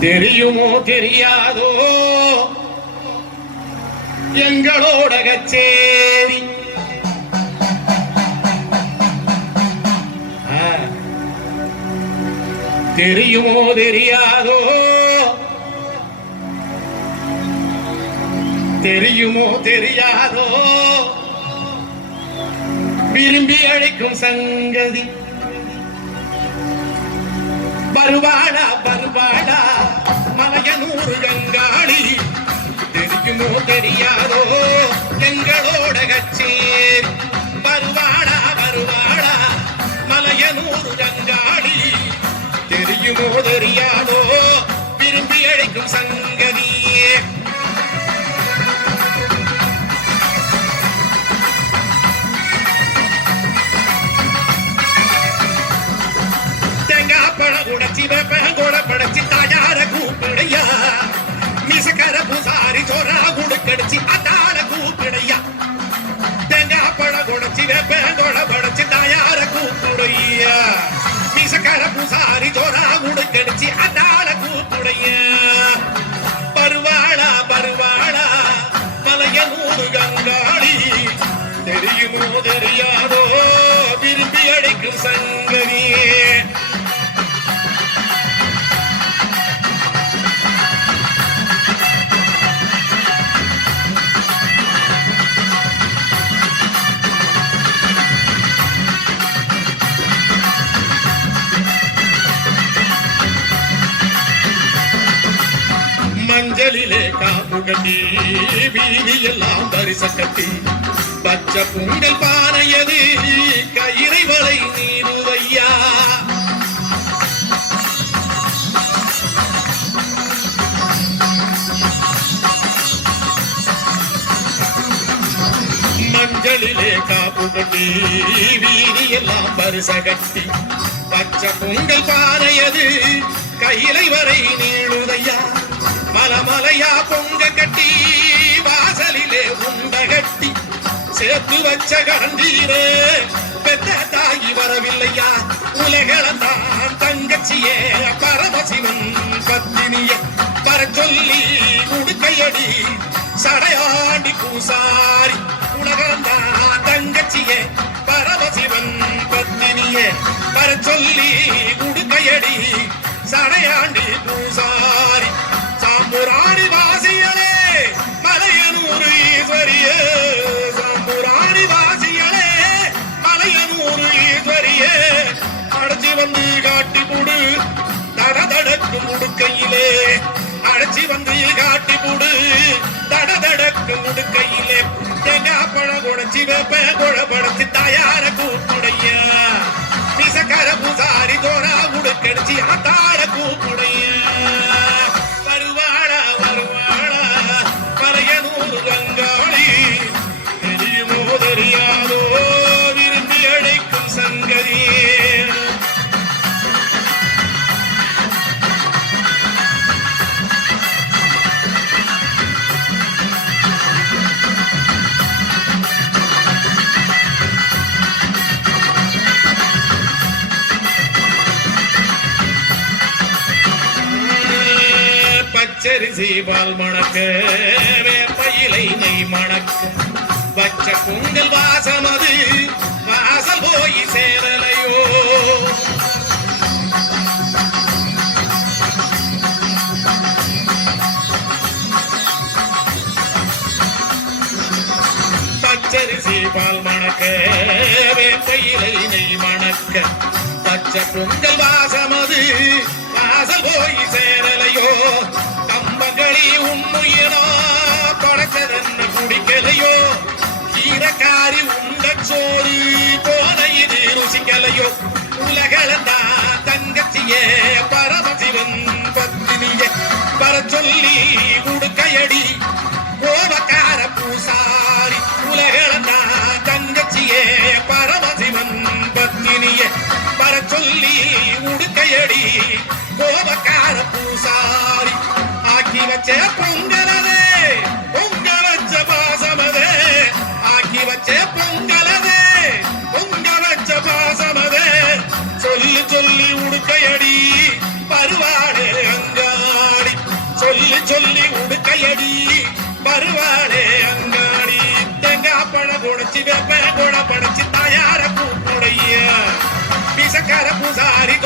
தெரியுமோ தெரியாதோ எங்களோட கச்சேரி தெரியுமோ தெரியாதோ தெரியுமோ தெரியாதோ விரும்பி அழைக்கும் சங்கதி வருவாடா வருவாடா மலையனூர் கங்காளி தெரியுமோ தெரியாதோ எங்களோட கச்சேரி வருவாடா வருவாடா மலையனூர் கங்காளி தெரியுமோ தெரியாதோ விரும்பி அழைக்கும் சங்கதியே உடச்சி வேப்பங்கோட படைச்சி தாயார கூப்பிடையா மிசக்கர பூசாரி சோரா குடுக்கடிச்சு அதால கூப்பிடையா தேங்காய் பழம் உடச்சி வேப்பங்கோட படைச்சி தாயார கூப்பிடையா மிசக்கர பூசாரி சோரா குடுக்கடிச்சு அதால கூப்பிடையா பருவாளா பருவாளா மலையனூர் கங்காளி தெரியுமோ தெரியாதோ விரும்பி அழைக்கும் சங்கதியே மஞ்சளிலே காப்பு கட்டி வீதியெல்லாம் பரிச கட்டி பச்சை பொங்கல் பானையது கயிறை வளை நீருவையா மஞ்சளிலே காப்பு கட்டி வீதியெல்லாம் பரிச கட்டி பச்சை பொங்கல் பானையது கையிலை வரை நீளுதையா மலமலையா பொங்க கட்டி வாசலிலே உண்ட கட்டி சேர்த்து வச்ச கரண்டீரே பெத்த தாகி வரவில்லையா உலகளந்தான் தங்கச்சியே பரமசிவன் பத்தினிய வர சொல்லி உடுக்கையடி சடையாண்டி பூசாரி உலகளந்தான் தங்கச்சியே பரமசிவன் பத்தினியே வர சொல்லி உடுக்கையடி சடையாண்டி பூசாரி சாம்புராணி வாசியலே மலையனூர் ஈஸ்வரியே சாம்புராணி வாசியலே மலையனூர் ஈஸ்வரியே அடைச்சி வந்து காட்டி புடு தடதடக்கு முடுக்கையிலே அடைச்சி வந்து காட்டி புடு தடதடக்கு முடுக்கையிலே தேங்காய் பழம் குடைச்சி வேப்ப குழ படைச்சி தாயார கூப்புடைய மிசக்கர பூசாரி தோரா முடுக்கடிச்சி ஆத்தார கூப்புடைய கங்காளி தெரியுமோ தெரியாதோ விரும்பி அழைக்கும் சங்கதியே பச்சரிசி பால் மணக்க வேப்பையிலை நெய் மணக்கும் பச்சை பொங்கல் வாசம் அது வாசல் போய் சேரலையோ பச்சரிசி பால் மணக்க வேப்பையிலை நெய் மணக்க பச்சை பொங்கல் வாசம் அது வாசல் போய் சேரலையோ கம்பங்களி உண்மையனோ தொடச்சதென்ன குடிக்கலையோ கீரக்காரி உண்ட சோறு போல இது ருசிக்கலையோ உலகளந்தா தங்கச்சியே பரமசிவன் பத்தினியே வர சொல்லி உடுக்கையடி கோபக்கார பூசாரி உலகளந்தா தங்கச்சியே பரமசிவன் பத்தினியே வர சொல்லி உடுக்கையடி கோபக்கார பூசாரி ஆக்கி வச்ச பொங்கலதே பொங்க வச்ச பாசமதே ஆக்கி வச்ச பொங்கலதே பொங்க வச்ச பாசமதே சொல்லி சொல்லி உடுக்கையடி பருவாடே அங்காளி பூசாரி